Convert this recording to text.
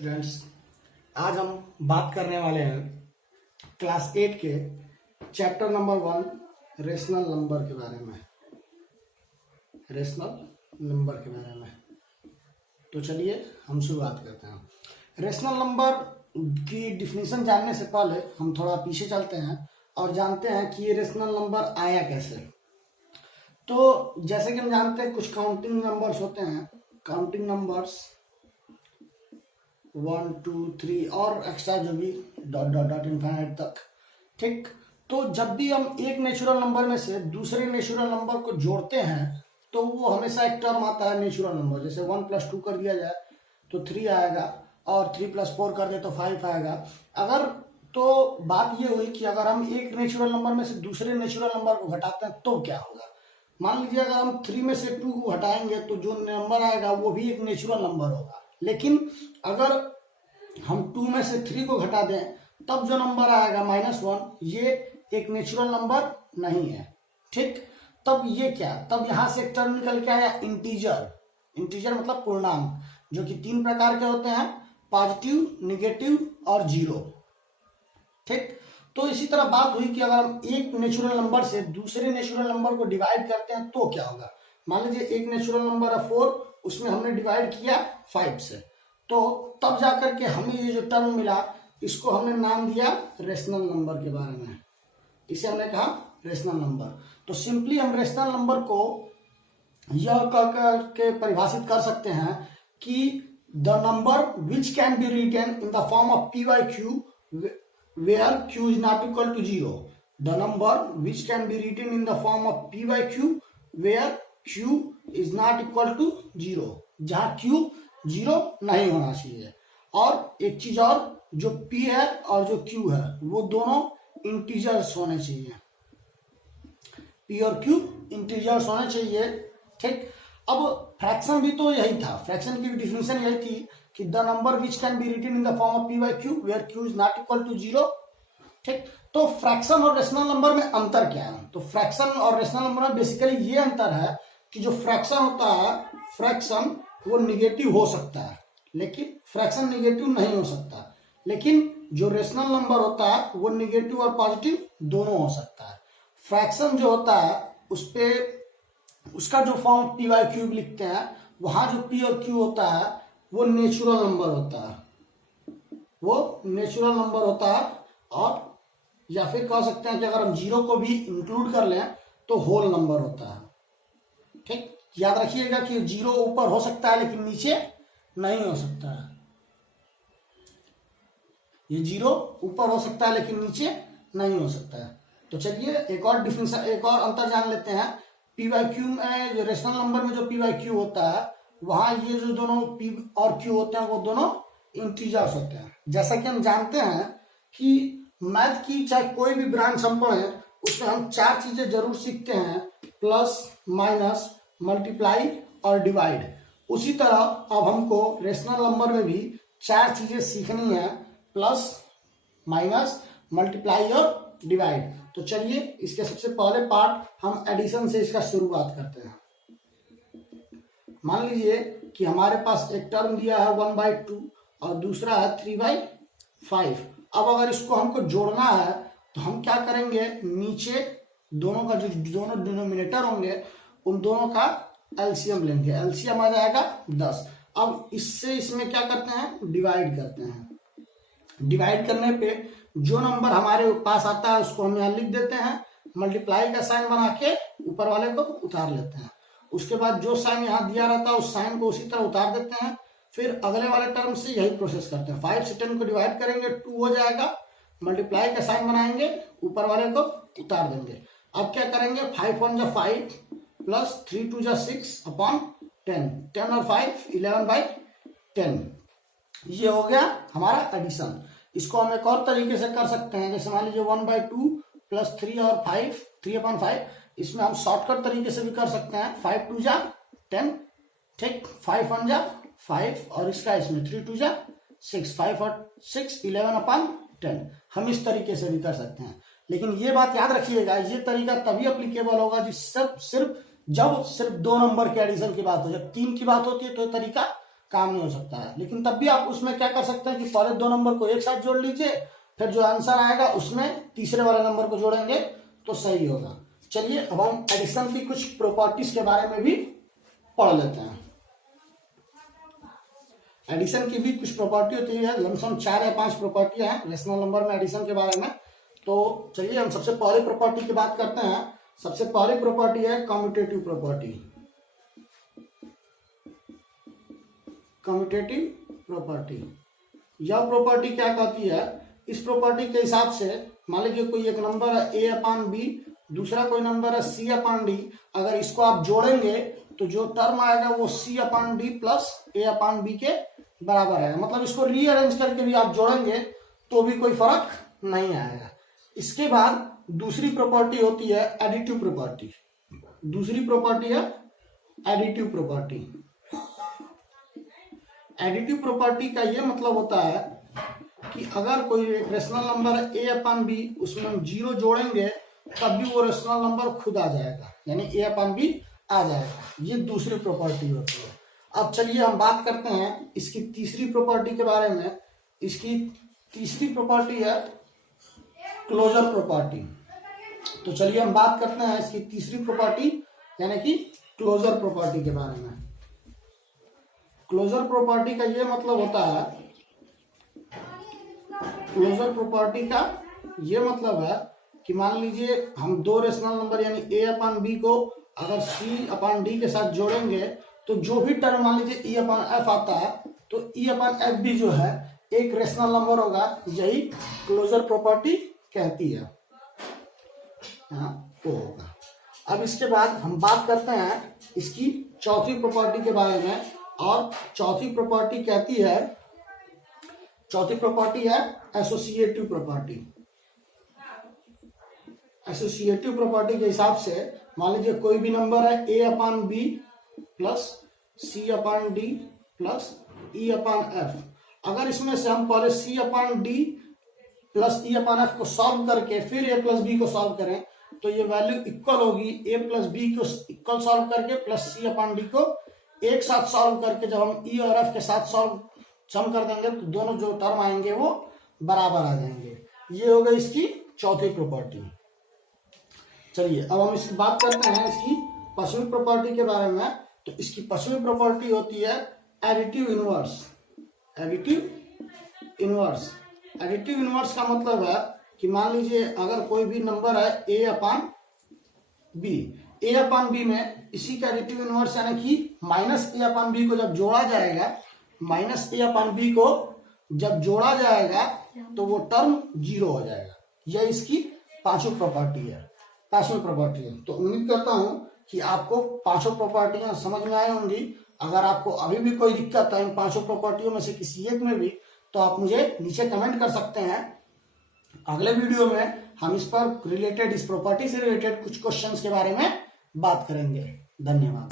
Students, आज हम बात करने वाले हैं क्लास 8 के चैप्टर नंबर 1 रेशनल नंबर के बारे में। तो चलिए हम शुरुआत करते हैं। रेशनल नंबर की डिफिनीशन जानने से पहले हम थोड़ा पीछे चलते हैं और जानते हैं कि ये रेशनल नंबर आया कैसे। तो जैसे कि हम जानते हैं कुछ काउंटिंग नंबर्स होते हैं, काउंटिंग नंबर्स 1 2 3 और एक्स्ट्रा जो भी डॉट डॉट डॉट इनफाइनाइट तक। ठीक, तो जब भी हम एक नेचुरल नंबर में से दूसरे नेचुरल नंबर को जोड़ते हैं तो वो हमेशा एक टर्म आता है नेचुरल नंबर। जैसे 1 + 2 कर दिया जाए तो 3 आएगा और 3 + 4 कर दे तो 5 आएगा। अगर तो बात ये हुई कि अगर हम एक नेचुरल नंबर में से दूसरे नेचुरल नंबर को घटाते हैं तो क्या होगा। मान लीजिए अगर हम 3 में से 2 को हटाएंगे तो जो नंबर आएगा वो भी एक नेचुरल नंबर होगा, लेकिन अगर हम 2 में से 3 को घटा दें तब जो नंबर आएगा -1, ये एक नेचुरल नंबर नहीं है। ठीक, तब ये क्या, तब यहां से एक टर्म निकल के आया इंटीजर। इंटीजर मतलब पूर्णांक, जो कि 3 प्रकार के होते हैं, पॉजिटिव, नेगेटिव और जीरो। ठीक, तो इसी तरह बात हुई कि अगर हम एक नेचुरल नंबर से दूसरे नेचुरल नंबर को डिवाइड करते हैं तो क्या होगा। मान लीजिए एक नेचुरल नंबर है 4, उसमें हमने डिवाइड किया 5 से, तो तब जाकर के हमें ये जो टर्म मिला इसको हमने नाम दिया रेशनल नंबर के बारे में। इसे हमने कहा रेशनल नंबर। तो सिंपली हम रेशनल नंबर को यह कहकर के परिभाषित कर सकते हैं कि the number which can be written in the form of p/q where q is not equal to 0. The number which can be written in the form of p/q where q is not equal to 0, जहां q 0 नहीं होना चाहिए। और एक चीज और, जो p है और जो q है वो दोनों इंटीजर्स होने चाहिए। p और q इंटीजर्स होने चाहिए। ठीक, अब फ्रैक्शन भी तो यही था, फ्रैक्शन की भी डिफिनेशन यही थी कि the number which can be written in the form of p/q where q is not equal to 0। ठीक, तो फ्रैक्शन और रेशनल नंबर में अंतर क्या है। तो फ्रैक्शन और रेशनल नंबर में बेसिकली ये अंतर है कि जो फ्रैक्शन होता है, फ्रैक्शन वो निगेटिव हो सकता है, लेकिन फ्रैक्शन निगेटिव नहीं हो सकता। लेकिन जो रेशनल नंबर होता है वो निगेटिव और पॉजिटिव दोनों हो सकता है। फ्रैक्शन जो होता है उस पे उसका जो फॉर्म p/q लिखते हैं, वहां जो p और q होता है वो नेचुरल नंबर होता है, वो नेचुरल नंबर होता है। और या फिर कह सकते हैं कि अगर हम 0 को भी इंक्लूड कर लें तो होल नंबर होता है। ठीक, याद रखिएगा कि 0 ऊपर हो सकता है लेकिन नीचे नहीं हो सकता है। ये 0 ऊपर हो सकता है लेकिन नीचे नहीं हो सकता है। तो चलिए एक और डिफिनेशन, एक और अंतर जान लेते हैं। p/q में, जो रेशनल नंबर में जो p/q होता है, वहां ये जो दोनों p और q होते हैं वो दोनों इंटीजर्स होते हैं। जैसा कि हम जानते हैं कि मैथ की चाहे कोई भी ब्रांच हम पढ़े उसमें हम 4 चीजें जरूर सीखते हैं, प्लस, माइनस, मल्टीप्लाई और डिवाइड। उसी तरह अब हमको रेशनल नंबर में भी 4 चीजें सीखनी है, प्लस, माइनस, मल्टीप्लाई और डिवाइड। तो चलिए इसके सबसे पहले पार्ट हम एडिशन से इसका शुरुआत करते हैं। मान लीजिए कि हमारे पास एक टर्म दिया है 1/2 और दूसरा है 3/5। अब अगर इसको हमको जोड़ना है तो हम क्या करेंगे, नीचे दोनों का जो दोनों डिनोमिनेटर होंगे उन दोनों का एलसीएम लेंगे। एलसीएम आ जाएगा 10। अब इससे इसमें क्या करते हैं, डिवाइड करते हैं। डिवाइड करने पे जो नंबर हमारे पास आता है उसको हम यहाँ लिख देते हैं, मल्टीप्लाई का साइन बना के ऊपर वाले को उतार लेते हैं। उसके बाद जो साइन यहाँ दिया रहता है उस साइन को उसी तरह उतार देते हैं। फिर अगले वाले टर्म से यही प्रोसेस करते हैं। 5 से 10 को डिवाइड करेंगे 2 हो जाएगा, मल्टीप्लाई का साइन बनाएंगे, ऊपर वाले को उतार देंगे। अब क्या करेंगे, 5 1 जा 5 प्लस 3 2 जा 6 अपॉन 10, 10 और 5 11/10। ये हो गया हमारा एडिशन। इसको हम एक और तरीके से कर सकते हैं, जैसे मान लीजिए 1/2 प्लस 3 और 5, 3/5। इसमें हम शॉर्टकट तरीके से भी कर सकते हैं, 5 2 जा 10, ठीक, 5 1 जा 5 और इसका इसमें 3 2 जा 6, 5 और 6 11/10। हम इस तरीके से भी कर सकते हैं। लेकिन ये बात याद रखिएगा, ये तरीका तभी अप्लीकेबल होगा जिस सिर्फ जब 2 नंबर के एडिशन की बात हो। जब 3 की बात होती है तो ये तरीका काम नहीं हो सकता है। लेकिन तब भी आप उसमें क्या कर सकते हैं कि पहले 2 नंबर को एक साथ जोड़ लीजिए, फिर जो आंसर आएगा उसमें तीसरे वाले नंबर को जोड़ेंगे तो सही होगा। चलिए अब हम एडिशन की कुछ प्रॉपर्टीज के बारे में भी पढ़ लेते हैं। एडिशन की भी कुछ प्रॉपर्टी होती है, लमसम 4 या 5 प्रॉपर्टियां हैं रेशनल नंबर में एडिशन के बारे में। तो चलिए हम सबसे पहले प्रॉपर्टी की बात करते हैं। सबसे पहली प्रॉपर्टी है कम्यूटेटिव प्रॉपर्टी। कम्यूटेटिव प्रॉपर्टी, यह प्रॉपर्टी क्या कहती है, इस प्रॉपर्टी के हिसाब से मान लीजिए कोई एक नंबर है a अपान बी, दूसरा कोई नंबर है c अपान डी, अगर इसको आप जोड़ेंगे तो जो टर्म आएगा वो c upon D plus a upon B के बराबर है। मतलब इसको रीअरेंज करके भी आप जोड़ेंगे तो भी कोई फर्क नहीं आएगा। इसके बाद दूसरी प्रॉपर्टी होती है एडिटिव प्रॉपर्टी। दूसरी प्रॉपर्टी है एडिटिव प्रॉपर्टी। एडिटिव प्रॉपर्टी का ये मतलब होता है कि अगर कोई रेशनल नंबर है a अपान बी, उसमें हम 0 जोड़ेंगे तब भी वो रेशनल नंबर खुद आ जाएगा, यानी a अपान बी आ जाएगा। ये दूसरी प्रॉपर्टी होती है। अब चलिए हम बात करते हैं इसकी तीसरी प्रॉपर्टी के बारे में। इसकी तीसरी प्रॉपर्टी है क्लोजर प्रॉपर्टी। तो चलिए हम बात करते हैं इसकी तीसरी प्रॉपर्टी यानी कि क्लोजर प्रॉपर्टी के बारे में। क्लोजर प्रॉपर्टी का ये मतलब होता है, क्लोजर प्रॉपर्टी का ये मतलब है कि मान लीजिए हम 2 रेशनल नंबर यानी a अपान बी को अगर c अपान डी के साथ जोड़ेंगे तो जो भी टर्म मान लीजिए e अपान f आता है तो e अपान f भी जो है एक रेशनल नंबर होगा। यही क्लोजर प्रॉपर्टी कहती है, वो होगा। अब इसके बाद हम बात करते हैं इसकी चौथी प्रॉपर्टी के बारे में। और चौथी प्रॉपर्टी कहती है, चौथी प्रॉपर्टी है एसोसिएटिव प्रॉपर्टी। एसोसिएटिव प्रॉपर्टी के हिसाब से मान लीजिए कोई भी नंबर है a upon D plus c upon D plus e upon f, अगर इसमें से हम पहले c upon D plus e upon f को सॉल्व करके फिर a प्लस बी को सॉल्व करें तो ये वैल्यू इक्वल होगी a प्लस बी को इक्वल सॉल्व करके प्लस c अपान डी को एक साथ सॉल्व करके। जब हम e और f के साथ सम कर देंगे तो दोनों जो टर्म आएंगे वो बराबर आ जाएंगे। ये हो गई इसकी चौथी प्रॉपर्टी। चलिए अब हम इसकी बात करते हैं इसकी पांचवी प्रॉपर्टी के बारे में। तो इसकी पांचवी प्रॉपर्टी होती है additive inverse. Additive inverse, additive inverse का मतलब है कि मान लीजिए अगर कोई भी नंबर है a upon B, a upon B में इसी का एडिटिव इनवर्स यानी कि माइनस a अपान बी को जब जोड़ा जाएगा, माइनस a अपान बी को जब जोड़ा जाएगा तो वो टर्म 0 हो जाएगा। यह इसकी पांचों प्रॉपर्टी है, पांचवी प्रॉपर्टी है। तो उम्मीद करता हूं कि आपको पांचों प्रॉपर्टियां समझ में आई होंगी। अगर आपको अभी भी कोई दिक्कत है इन पांचों प्रॉपर्टियों में से किसी एक में भी तो आप मुझे नीचे कमेंट कर सकते हैं। अगले वीडियो में हम इस पर रिलेटेड, इस प्रॉपर्टी से रिलेटेड कुछ क्वेश्चंस के बारे में बात करेंगे। धन्यवाद।